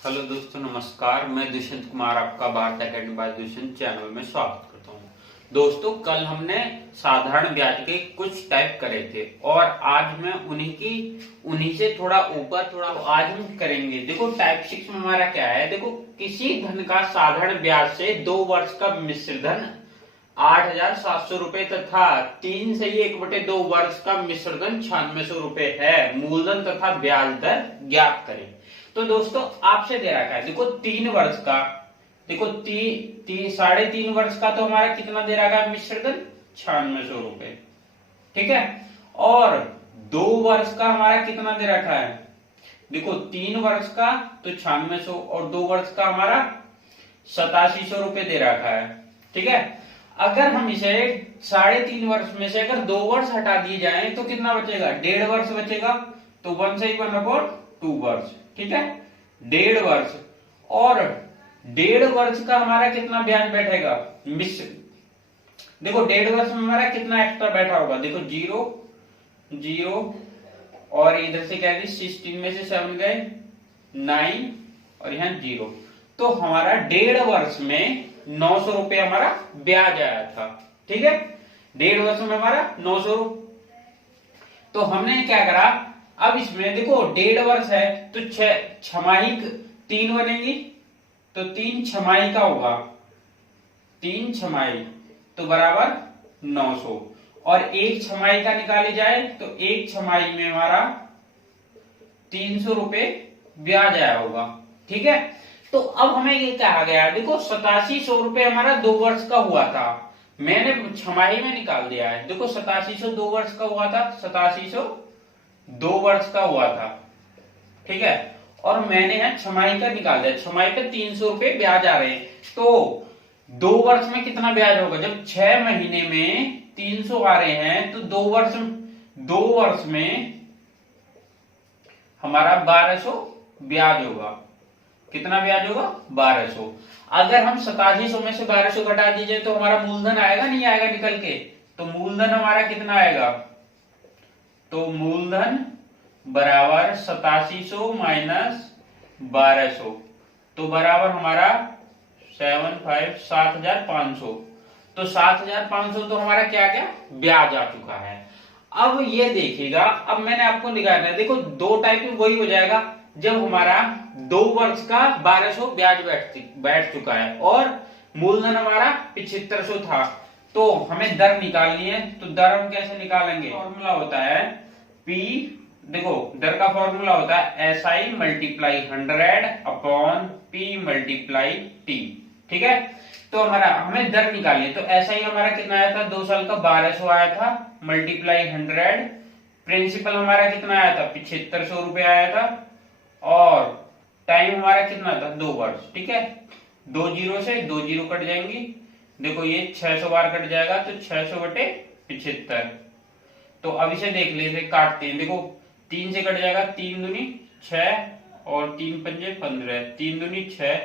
Hello दोस्तों, नमस्कार। मैं दुष्यंत कुमार आपका Bharat academy by Dushyant channel में स्वागत करता हूं। दोस्तों, कल हमने साधारण ब्याज के कुछ टाइप करे थे और आज मैं उन्हीं से थोड़ा ऊपर आज हम करेंगे। देखो, टाइप 6 में हमारा क्या है। देखो, किसी धन का साधारण ब्याज से 2 वर्ष का मिश्र धन 8,700 रुपए तथा 3 से 1/2 वर्ष का मिश्र धन 9600 रुपए है। मूलधन तथा ब्याज दर ज्ञात करें। तो दोस्तों, आपसे दे रखा है, देखो 3 वर्ष का, देखो 3.5 वर्ष का तो हमारा कितना दे रखा है मिश्र धन 9600 रुपए, ठीक है। और 2 वर्ष का हमारा कितना दे रखा है, देखो 3 वर्ष का तो 9600 और 2 वर्ष का हमारा 8700 रुपए दे रखा है, ठीक है। अगर हम इसे 3.5 वर्ष में से अगर 2 वर्ष हटा दिए जाए तो कितना बचेगा, 1.5 वर्ष बचेगा। तो 1 से 1/2 वर्ष, ठीक है, 1.5 वर्ष। और 1.5 वर्ष का हमारा कितना ब्याज बैठेगा मिश्र, देखो 1.5 वर्ष में हमारा कितना एक्स्ट्रा बैठा होगा, देखो 0 और इधर से क्या 16 में से 7 गए 9 और यहाँ 0। तो हमारा 1.5 वर्ष में 900 रुपए हमारा ब्याज आया था, ठीक है। 1.5 वर्ष में हमारा 900। तो हमने क्या करा, अब इसमें देखो 1.5 वर्ष है तो छमाही 3 बनेगी, तो 3 छमाही का होगा, 3 छमाही तो बराबर 900। और 1 छमाही का निकाली जाए तो 1 छमाही में हमारा 300 रुपए ब्याज आया होगा, ठीक है। तो अब हमें ये कहा गया, देखो 8700 रुपए हमारा 2 वर्ष का हुआ था, मैंने छमाही में निकाल दिया है। देखो 8700 2 वर्ष का हुआ था, 8700 2 वर्ष का हुआ था, ठीक है। और मैंने यहाँ छमाही का निकाल दिया, छमाही पे 300 रुपए ब्याज आ रहे हैं। तो 2 वर्ष में कितना ब्याज होगा, जब 6 महीने में 300 आ रहे हैं तो 2 वर्ष में हमारा 1200 ब्याज होगा। कितना ब्याज होगा, 1200। अगर हम 8700 में से 1200 घटा दीजिए तो हमारा मूलधन आएगा नहीं आएगा निकल के, तो मूलधन हमारा कितना आएगा, तो मूलधन बराबर 8700 माइनस 1200 तो बराबर हमारा 7,500। तो 7,500 तो हमारा क्या क्या ब्याज आ चुका है। अब ये देखिएगा, अब मैंने आपको निकालना है, देखो 2 टाइप में वही हो जाएगा जब हमारा 2 वर्ष का 1200 ब्याज बैठ चुका है और मूलधन हमारा 7500 था। तो हमें दर निकालनी है, तो दर हम कैसे निकालेंगे, फॉर्मूला होता है P, देखो दर का फॉर्मूला होता है SI multiply 100 upon P multiply T, ठीक है। तो हमें दर निकालनी है, तो SI हमारा कितना आया था, 2 साल का 1200 आया था, मल्टीप्लाई 100, प्रिंसिपल हमारा कितना आया था 7500 रुपए आया था, और टाइम हमारा कितना था 2 वर्ष, ठीक है। 2 जीरो से 2 जीरो कट जाएंगी, देखो ये 600 बार कट जाएगा तो 600 बटे 75। तो अब इसे देख लेते काटते हैं, देखो 3 से कट जाएगा, 3 दूनी 6 और 3 पंजे 15, 3 दूनी 6,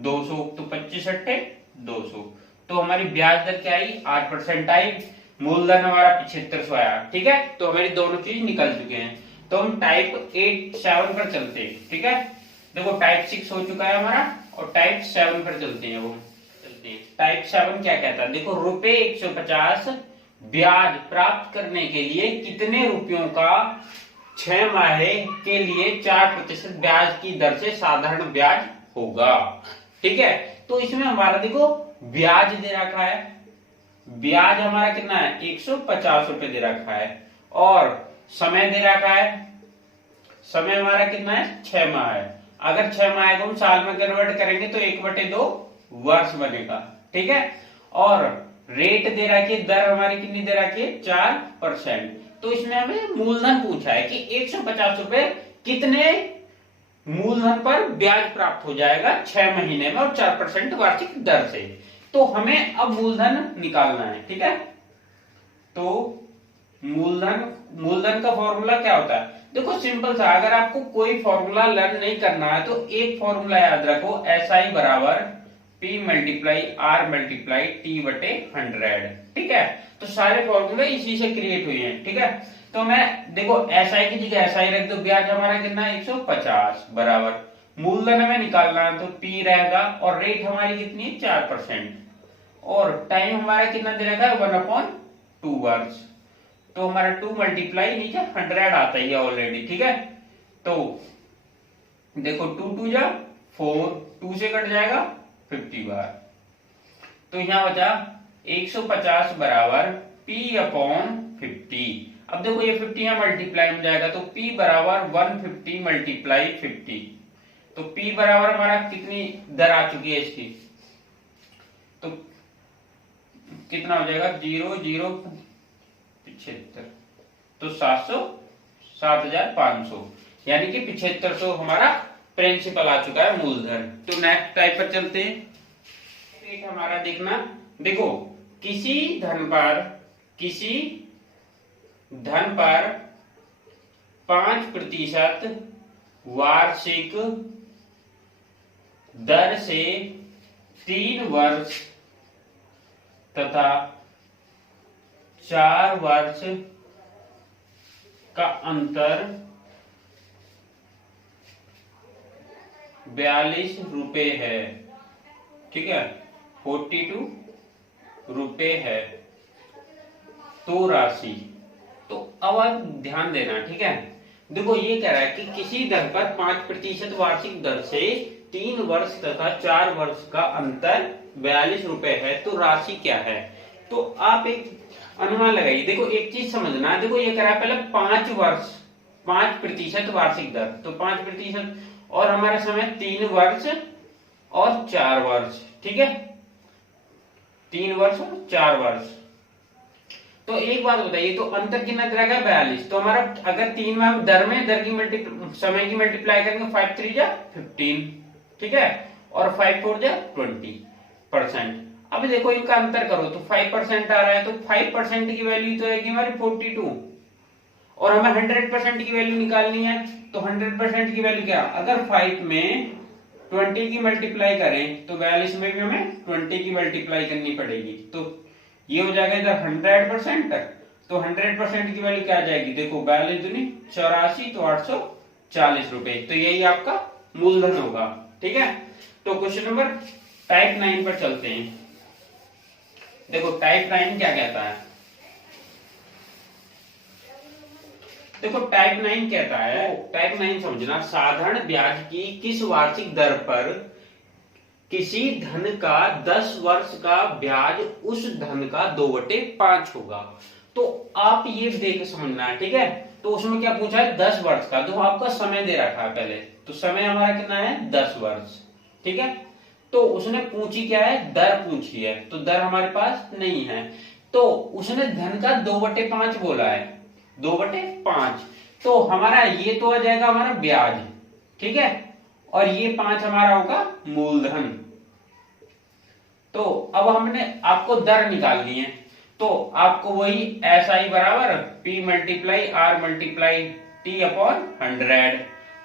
200 तो 25 अट्ठे 200। तो हमारी ब्याज दर क्या आई, 8% आई, मूलधन हमारा 7500 आया, ठीक है। तो हमारी दोनों चीज निकल चुके हैं। तो हम टाइप 7 पर चलते हैं, ठीक है। देखो टाइप 6 हो चुका है हमारा और टाइप 7 पर चलते हैं। टाइप 7 क्या कहता है, देखो रुपए 150 ब्याज प्राप्त करने के लिए कितने रुपयों का 6 माह के लिए 4% ब्याज की दर से साधारण ब्याज होगा, ठीक है। तो इसमें हमारा देखो ब्याज दे रखा है, ब्याज हमारा कितना है 150 रुपए दे रखा है, और समय दे रखा है, समय हमारा कितना है 6 माह है। अगर 6 माह को हम साल में कन्वर्ट करेंगे तो 1/2 वर्ष बनेगा, ठीक है। और रेट दे रखी है, दर हमारी कितनी दे रखी है 4%। तो इसमें हमें मूलधन पूछा है कि 150 रुपए कितने मूलधन पर ब्याज प्राप्त हो जाएगा 6 महीने में और 4% वार्षिक दर से। तो हमें अब मूलधन निकालना है, ठीक है। तो मूलधन का फॉर्मूला क्या होता है, देखो सिंपल सा, अगर आपको कोई फॉर्मूला लर्न नहीं करना है तो एक फॉर्मूला याद रखो, SI बराबर P multiply R multiply T बटे 100, ठीक है। तो सारे फॉर्मूले इसी से क्रिएट हुए हैं, ठीक है। तो मैं देखो एसआई की जगह एसआई रख दो, ब्याज हमारा कितना है 150 बराबर मूलधन हमें निकालना है तो P रहेगा, और रेट हमारी कितनी है 4%, और टाइम हमारा कितना दे रखा है 1/2 वर्ष। तो हमारा 2 मल्टीप्लाई नीचे 100 आता ही है ऑलरेडी, ठीक है। तो देखो 2 2 जा 4, 2 से कट जाएगा 50 बार, तो यहाँ बचा 150 बराबर P/50। अब देखो ये 50 यहाँ मल्टीप्लाई में जाएगा तो P बराबर 150 मल्टीप्लाई 50, तो P बराबर हमारा कितनी दर आ चुकी है इसकी, तो कितना हो जाएगा 0 0 75, तो 7500, यानी कि 7500 हमारा प्रिंसिपल आ चुका है मूलधन। तो नेक्स्ट टाइप पर चलते हैं। रेट हमारा देखना, देखो किसी धन पर 5% वार्षिक दर से 3 वर्ष तथा 4 वर्ष का अंतर 42 रुपए है, ठीक है, 42 रुपए है। तो राशि, तो अब आप ध्यान देना, ठीक है। देखो ये कह रहा है कि किसी दर पर 5% वार्षिक दर से 3 वर्ष तथा 4 वर्ष का अंतर 42 रुपए है, तो राशि क्या है। तो आप एक अनुमान लगाइए। देखो एक चीज समझना है, देखो ये कह रहा है पहले 5% वार्षिक दर, तो 5%, और हमारा समय 3 वर्ष और 4 वर्ष, ठीक है, 3 वर्ष और 4 वर्ष। तो एक बात बताइए, तो अंतर कितना रहेगा 42, तो हमारा अगर 3 में हम दर की समय की मल्टीप्लाई करेंगे 5 3 जा 15, ठीक है, और 5 4 जा 20%। अब देखो इनका अंतर करो तो 5% आ रहा है, तो 5% की वैल्यू तो आएगी हमारी 42, और हमें 100% की वैल्यू निकालनी है, तो 100% की वैल्यू क्या, अगर 5 में 20 की मल्टीप्लाई करें तो 42 में भी हमें 20 की मल्टीप्लाई करनी पड़ेगी, तो ये हो जाएगा इधर 100%, तो 100% की वैल्यू क्या आ जाएगी, देखो 42 दूनी 84, तो 840 रुपए, तो यही आपका मूलधन होगा, ठीक है। तो क्वेश्चन नंबर टाइप 9 पर चलते हैं। देखो टाइप 9 क्या कहता है, देखो टाइप 9 कहता है, टाइप 9 समझना, साधारण ब्याज की किस वार्षिक दर पर किसी धन का 10 वर्ष का ब्याज उस धन का 2/5 होगा। तो आप ये देख समझना है, ठीक है। तो उसमें क्या पूछा है 10 वर्ष का, तो आपका समय दे रखा है पहले, तो समय हमारा कितना है 10 वर्ष, ठीक है। तो उसने पूछी क्या है, दर पूछी है, तो दर हमारे पास नहीं है, तो उसने धन का 2/5 बोला है, 2/5, तो हमारा ये तो आ जाएगा हमारा ब्याज, ठीक है, और ये 5 हमारा होगा मूलधन। तो अब हमने आपको दर निकालनी है, तो आपको वही SI बराबर P multiply R multiply T/100,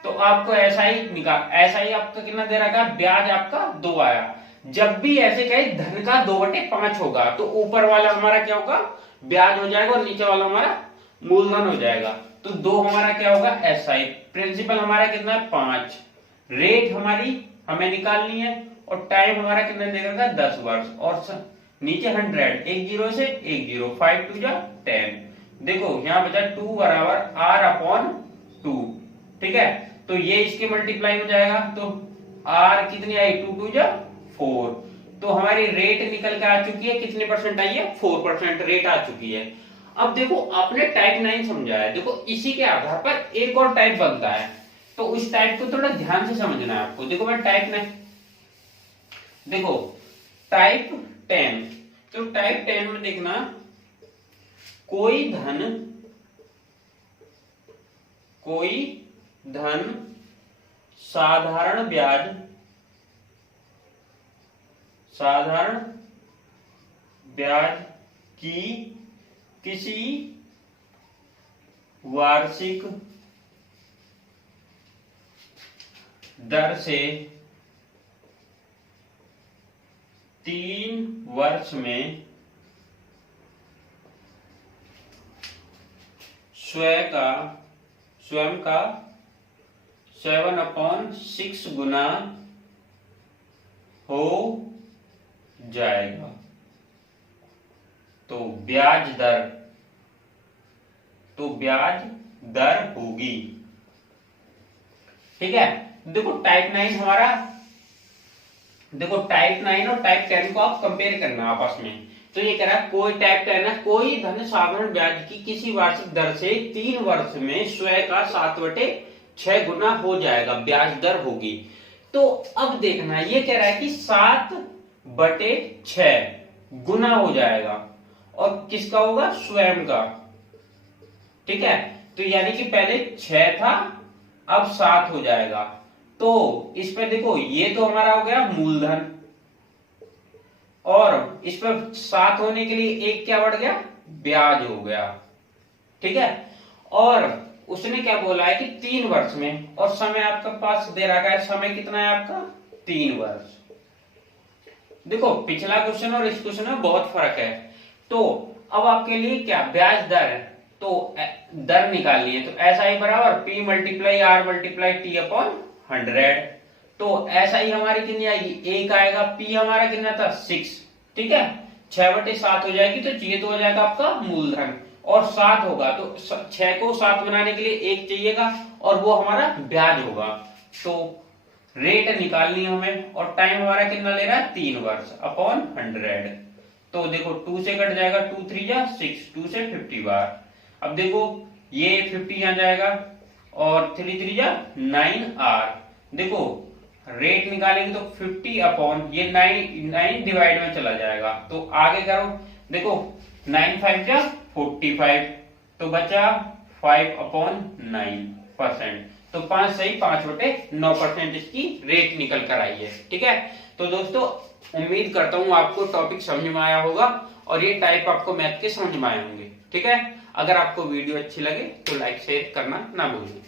तो आपको SI आपका कितना दे रखा है, ब्याज आपका 2 आया। जब भी ऐसे कहे धन का 2/5 होगा, तो ऊपर वाला हमारा क्या होगा, ब्याज हो जाएगा, और नीचे वाला हमारा मूलधन हो जाएगा। तो 2 हमारा क्या होगा SI, प्रिंसिपल हमारा कितना है 5, रेट हमारी हमें निकालनी है, और टाइम हमारा कितना देगा 10 वर्ष, और नीचे 100, एक जीरो से एक जीरो, 5 2 जा 10, देखो यहाँ बचा 2 बराबर R/2, ठीक है। तो ये इसके मल्टीप्लाई में जाएगा, तो R कितनी आई 2 2 जा 4, तो हमारी रेट निकल के आ चुकी है, कितने परसेंट आई है 4% रेट आ चुकी है। अब देखो आपने टाइप 9 समझा है, देखो इसी के आधार पर एक और टाइप बनता है, तो उस टाइप को थोड़ा ध्यान से समझना है आपको। देखो मैं टाइप 9, देखो टाइप 10, तो टाइप 10 में देखना, कोई धन साधारण ब्याज की किसी वार्षिक दर से 3 वर्ष में स्वयं का 7/6 गुना हो जाएगा। तो ब्याज दर होगी। ठीक है, देखो टाइप 9 हमारा, देखो टाइप 9 और टाइप 10 को आप कंपेयर करना आपस में। तो ये कह रहा है कोई टाइप 10 है, कोई धन साधारण ब्याज की किसी वार्षिक दर से 3 वर्ष में स्वयं का 7/6 गुना हो जाएगा, ब्याज दर होगी। तो अब देखना, ये कह रहा है कि 7/6 गुना हो जाएगा, और किसका होगा? स्वयं का। ठीक है, तो यानी कि पहले 6 था, अब 7 हो जाएगा। तो इस पे देखो, ये तो हमारा हो गया मूलधन, और इस पर 7 होने के लिए एक क्या बढ़ गया? ब्याज हो गया। ठीक है, और उसने क्या बोला है कि 3 वर्ष में, और समय आपका पास दे रखा है, समय कितना है आपका? 3 वर्ष। देखो पिछला क्वेश्चन और इस क्वेश्चन में बहुत फर्क है। तो अब आपके लिए क्या? ब्याज दर है, तो दर निकालनी है। तो ऐसा ही बराबर P multiply R multiply T upon 100। तो ऐसा ही हमारी कितनी आएगी? 1 आएगा। P हमारा कितना था? 6। ठीक है, 6/7 हो जाएगी, तो ये तो हो जाएगा आपका मूलधन, और 7 होगा, तो 6 को 7 बनाने के लिए 1 चाहिएगा, और वो हमारा ब्याज होगा। तो रेट निकालनी है हमें, और टाइम हमारा कितना ले रहा है? 3 वर्ष अपॉन 100। तो देखो 2 से कट जाएगा, 2 3 जा 6, 2 से 50 बार। अब देखो ये 50 यहां जाएगा, और 3 3 जा 9R। देखो रेट निकालेंगे तो 50 अपॉन ये 9 डिवाइड में चला जाएगा, तो आगे करो। देखो 9 5 जा 45, तो बचा 5/9%। तो 5 सही 5/9% इसकी रेट निकल कर आई है। ठीक है, तो दोस्तों उम्मीद करता हूं आपको टॉपिक समझ में आया होगा, और ये टाइप आपको मैथ के समझ में आए होंगे। ठीक है, अगर आपको वीडियो अच्छी लगे तो लाइक शेयर करना ना भूलिए।